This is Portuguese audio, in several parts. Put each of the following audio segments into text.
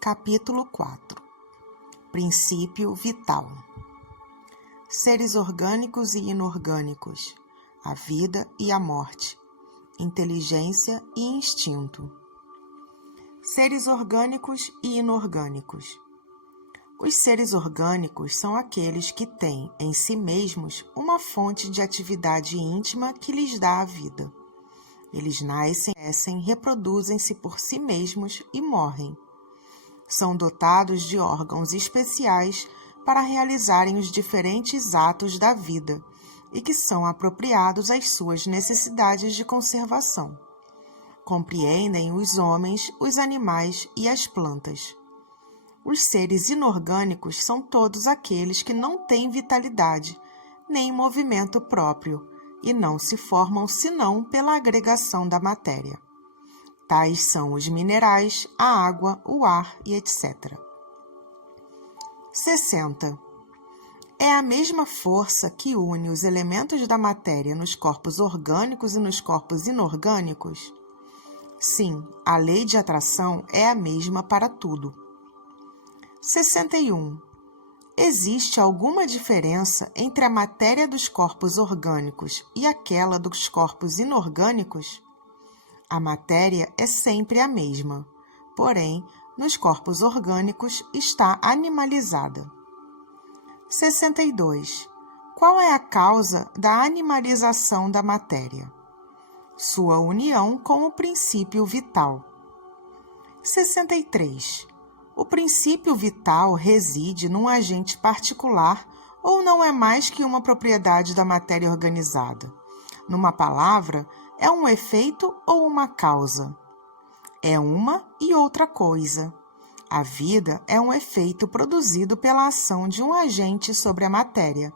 Capítulo 4. Princípio vital. Seres orgânicos e inorgânicos, a vida e a morte, inteligência e instinto. Seres orgânicos e inorgânicos. Os seres orgânicos são aqueles que têm em si mesmos uma fonte de atividade íntima que lhes dá a vida. Eles nascem, crescem, reproduzem-se por si mesmos e morrem. São dotados de órgãos especiais para realizarem os diferentes atos da vida e que são apropriados às suas necessidades de conservação. Compreendem os homens, os animais e as plantas. Os seres inorgânicos são todos aqueles que não têm vitalidade, nem movimento próprio, e não se formam senão pela agregação da matéria. Tais são os minerais, a água, o ar e etc. 60. É a mesma força que une os elementos da matéria nos corpos orgânicos e nos corpos inorgânicos? Sim, a lei de atração é a mesma para tudo. 61. Existe alguma diferença entre a matéria dos corpos orgânicos e aquela dos corpos inorgânicos? A matéria é sempre a mesma, porém, nos corpos orgânicos está animalizada. 62. Qual é a causa da animalização da matéria? Sua união com o princípio vital. 63. O princípio vital reside num agente particular ou não é mais que uma propriedade da matéria organizada? Numa palavra, é um efeito ou uma causa? É uma e outra coisa. A vida é um efeito produzido pela ação de um agente sobre a matéria.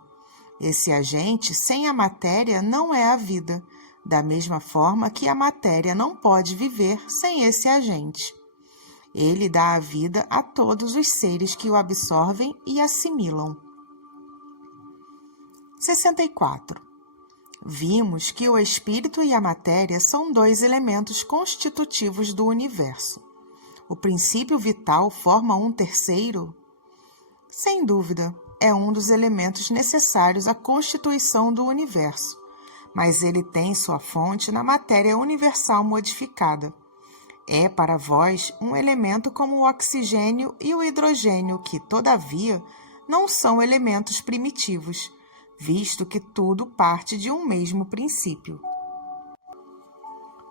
Esse agente, sem a matéria, não é a vida, da mesma forma que a matéria não pode viver sem esse agente. Ele dá a vida a todos os seres que o absorvem e assimilam. 64. Vimos que o espírito e a matéria são dois elementos constitutivos do universo. O princípio vital forma um terceiro? Sem dúvida, é um dos elementos necessários à constituição do universo, mas ele tem sua fonte na matéria universal modificada. É para vós um elemento como o oxigênio e o hidrogênio que, todavia, não são elementos primitivos, visto que tudo parte de um mesmo princípio.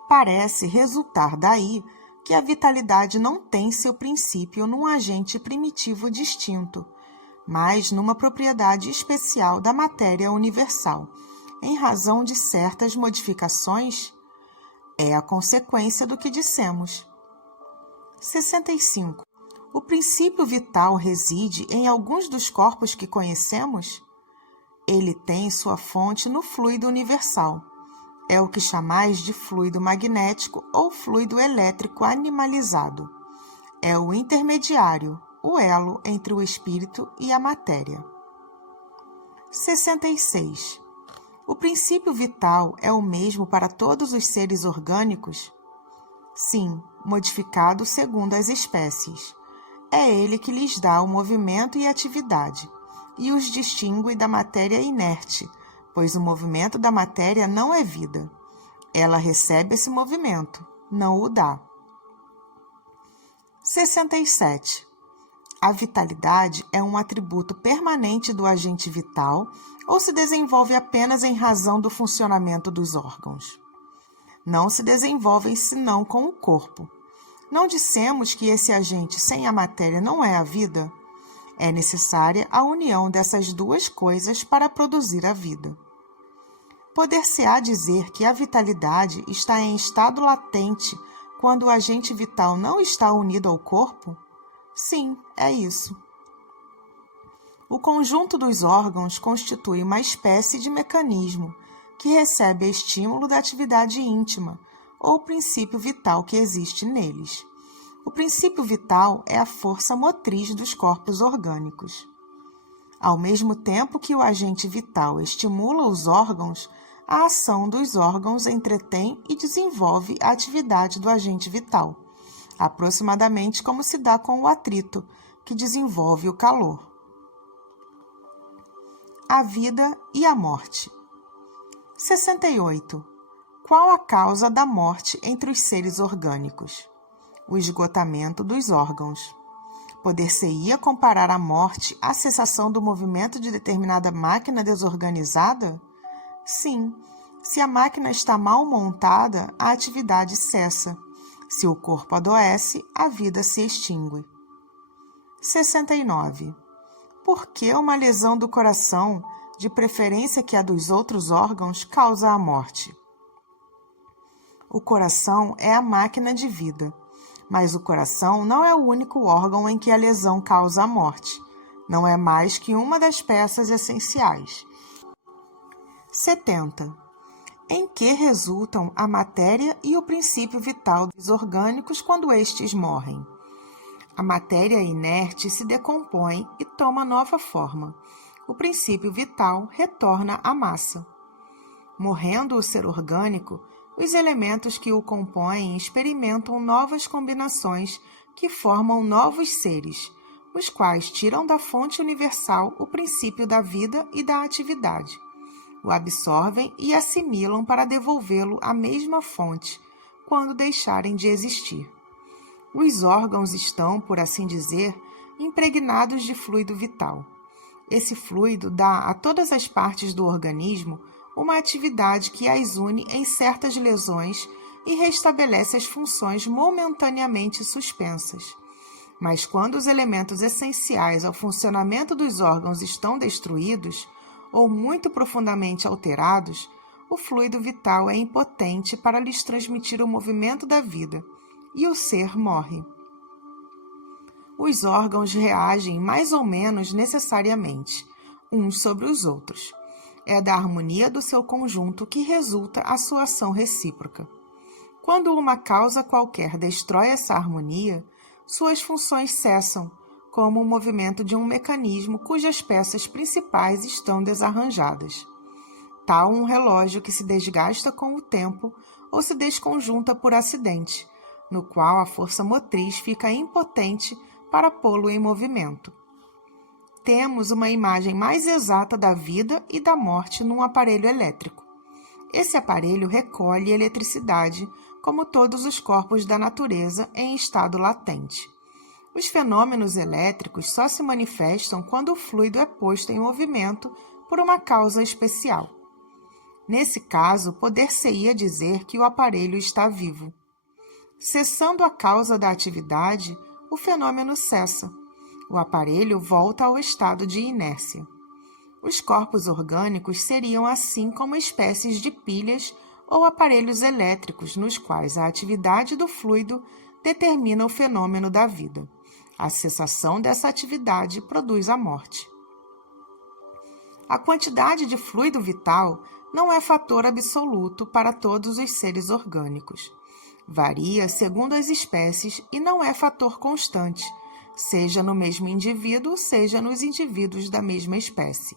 Parece resultar daí que a vitalidade não tem seu princípio num agente primitivo distinto, mas numa propriedade especial da matéria universal, em razão de certas modificações. É a consequência do que dissemos. 65. O princípio vital reside em alguns dos corpos que conhecemos? Ele tem sua fonte no fluido universal. É o que chamais de fluido magnético ou fluido elétrico animalizado. É o intermediário, o elo entre o espírito e a matéria. 66. O princípio vital é o mesmo para todos os seres orgânicos? Sim, modificado segundo as espécies. É ele que lhes dá o movimento e atividade, e os distingue da matéria inerte, pois o movimento da matéria não é vida. Ela recebe esse movimento, não o dá. 67. A vitalidade é um atributo permanente do agente vital ou se desenvolve apenas em razão do funcionamento dos órgãos? Não se desenvolvem senão com o corpo. Não dissemos que esse agente sem a matéria não é a vida? É necessária a união dessas duas coisas para produzir a vida. Poder-se-á dizer que a vitalidade está em estado latente quando o agente vital não está unido ao corpo? Sim, é isso. O conjunto dos órgãos constitui uma espécie de mecanismo que recebe estímulo da atividade íntima ou princípio vital que existe neles. O princípio vital é a força motriz dos corpos orgânicos. Ao mesmo tempo que o agente vital estimula os órgãos, a ação dos órgãos entretém e desenvolve a atividade do agente vital, aproximadamente como se dá com o atrito, que desenvolve o calor. A vida e a morte. 68. Qual a causa da morte entre os seres orgânicos? O esgotamento dos órgãos. Poder-se-ia comparar a morte à cessação do movimento de determinada máquina desorganizada? Sim, se a máquina está mal montada, a atividade cessa. Se o corpo adoece, a vida se extingue. 69. Por que uma lesão do coração, de preferência que a dos outros órgãos, causa a morte? O coração é a máquina de vida, mas o coração não é o único órgão em que a lesão causa a morte. Não é mais que uma das peças essenciais. 70. Em que resultam a matéria e o princípio vital dos orgânicos quando estes morrem? A matéria inerte se decompõe e toma nova forma. O princípio vital retorna à massa. Morrendo o ser orgânico, os elementos que o compõem experimentam novas combinações que formam novos seres, os quais tiram da fonte universal o princípio da vida e da atividade. O absorvem e assimilam para devolvê-lo à mesma fonte, quando deixarem de existir. Os órgãos estão, por assim dizer, impregnados de fluido vital. Esse fluido dá a todas as partes do organismo uma atividade que as une em certas lesões e restabelece as funções momentaneamente suspensas. Mas quando os elementos essenciais ao funcionamento dos órgãos estão destruídos ou muito profundamente alterados, o fluido vital é impotente para lhes transmitir o movimento da vida, e o ser morre. Os órgãos reagem mais ou menos necessariamente, uns sobre os outros. É da harmonia do seu conjunto que resulta a sua ação recíproca. Quando uma causa qualquer destrói essa harmonia, suas funções cessam, como o movimento de um mecanismo cujas peças principais estão desarranjadas. Tal um relógio que se desgasta com o tempo ou se desconjunta por acidente, no qual a força motriz fica impotente para pô-lo em movimento. Temos uma imagem mais exata da vida e da morte num aparelho elétrico. Esse aparelho recolhe eletricidade, como todos os corpos da natureza em estado latente. Os fenômenos elétricos só se manifestam quando o fluido é posto em movimento por uma causa especial. Nesse caso, poder-se-ia dizer que o aparelho está vivo. Cessando a causa da atividade, o fenômeno cessa. O aparelho volta ao estado de inércia. Os corpos orgânicos seriam assim como espécies de pilhas ou aparelhos elétricos nos quais a atividade do fluido determina o fenômeno da vida. A cessação dessa atividade produz a morte. A quantidade de fluido vital não é fator absoluto para todos os seres orgânicos. Varia segundo as espécies e não é fator constante, seja no mesmo indivíduo, seja nos indivíduos da mesma espécie.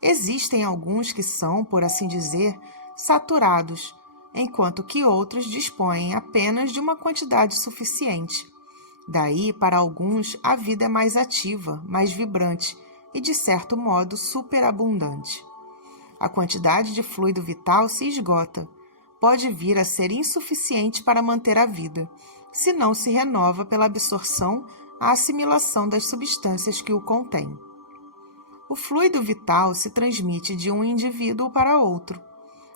Existem alguns que são, por assim dizer, saturados, enquanto que outros dispõem apenas de uma quantidade suficiente. Daí, para alguns, a vida é mais ativa, mais vibrante e, de certo modo, superabundante. A quantidade de fluido vital se esgota, pode vir a ser insuficiente para manter a vida, se não se renova pela absorção a assimilação das substâncias que o contêm. O fluido vital se transmite de um indivíduo para outro.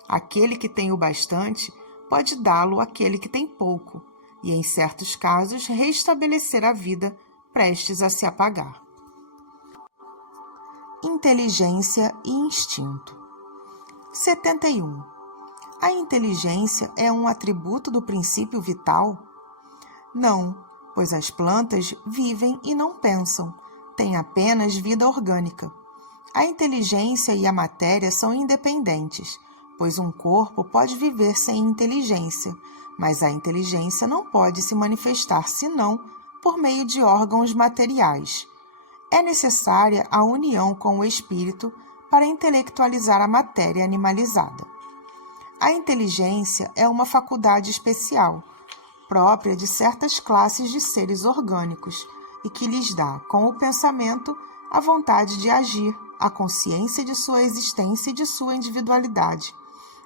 Aquele que tem o bastante pode dá-lo àquele que tem pouco, e, em certos casos, restabelecer a vida prestes a se apagar. Inteligência e instinto. 71. A inteligência é um atributo do princípio vital? Não, pois as plantas vivem e não pensam, têm apenas vida orgânica. A inteligência e a matéria são independentes, pois um corpo pode viver sem inteligência, mas a inteligência não pode se manifestar senão por meio de órgãos materiais. É necessária a união com o espírito para intelectualizar a matéria animalizada. A inteligência é uma faculdade especial, própria de certas classes de seres orgânicos e que lhes dá, com o pensamento, a vontade de agir, a consciência de sua existência e de sua individualidade,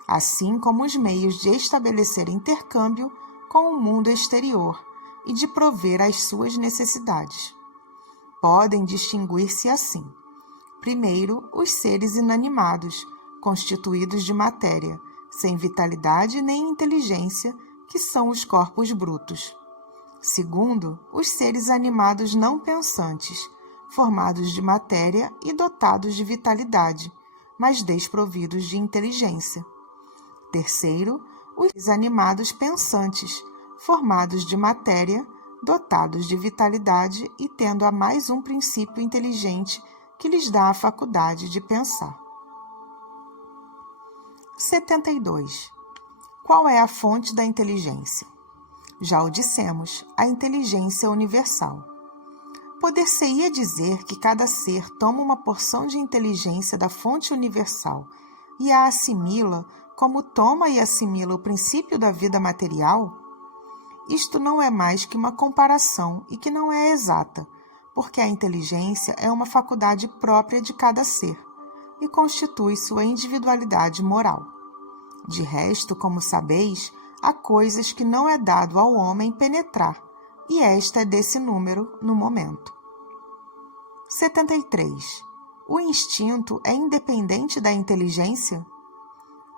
assim como os meios de estabelecer intercâmbio com o mundo exterior e de prover às suas necessidades. Podem distinguir-se assim: primeiro, os seres inanimados, constituídos de matéria, sem vitalidade nem inteligência, que são os corpos brutos. Segundo, os seres animados não pensantes, formados de matéria e dotados de vitalidade, mas desprovidos de inteligência. Terceiro, os animados pensantes, formados de matéria, dotados de vitalidade e tendo a mais um princípio inteligente que lhes dá a faculdade de pensar. 72. Qual é a fonte da inteligência? Já o dissemos, a inteligência universal. Poder-se-ia dizer que cada ser toma uma porção de inteligência da fonte universal e a assimila como toma e assimila o princípio da vida material? Isto não é mais que uma comparação e que não é exata, porque a inteligência é uma faculdade própria de cada ser e constitui sua individualidade moral. De resto, como sabeis, há coisas que não é dado ao homem penetrar, e esta é desse número no momento. 73. O instinto é independente da inteligência?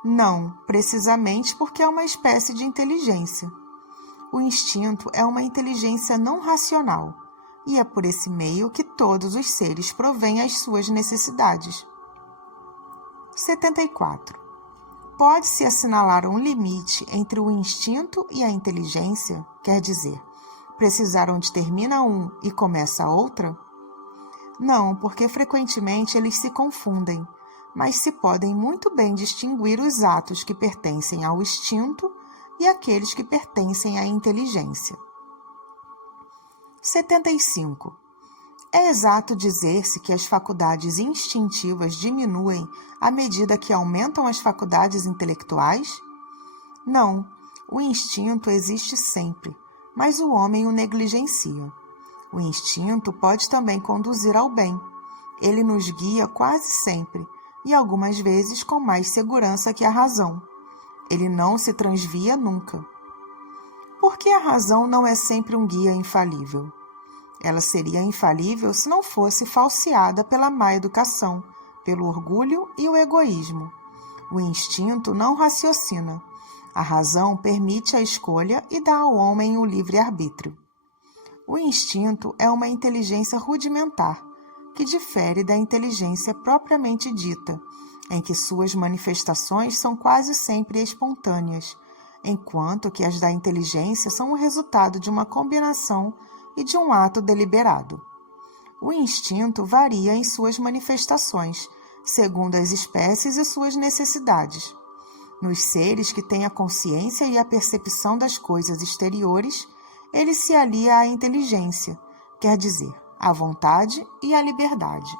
Não, precisamente porque é uma espécie de inteligência. O instinto é uma inteligência não racional, e é por esse meio que todos os seres provêm as suas necessidades. 74. Pode-se assinalar um limite entre o instinto e a inteligência, quer dizer, precisar onde termina um e começa a outra? Não, porque frequentemente eles se confundem, mas se podem muito bem distinguir os atos que pertencem ao instinto e aqueles que pertencem à inteligência. 75. É exato dizer-se que as faculdades instintivas diminuem à medida que aumentam as faculdades intelectuais? Não, o instinto existe sempre, mas o homem o negligencia. O instinto pode também conduzir ao bem. Ele nos guia quase sempre, e algumas vezes com mais segurança que a razão. Ele não se transvia nunca. Por que a razão não é sempre um guia infalível? Ela seria infalível se não fosse falseada pela má educação, pelo orgulho e o egoísmo. O instinto não raciocina. A razão permite a escolha e dá ao homem o livre-arbítrio. O instinto é uma inteligência rudimentar, que difere da inteligência propriamente dita, em que suas manifestações são quase sempre espontâneas, enquanto que as da inteligência são o resultado de uma combinação e de um ato deliberado. O instinto varia em suas manifestações, segundo as espécies e suas necessidades. Nos seres que têm a consciência e a percepção das coisas exteriores, ele se alia à inteligência, quer dizer, à vontade e à liberdade.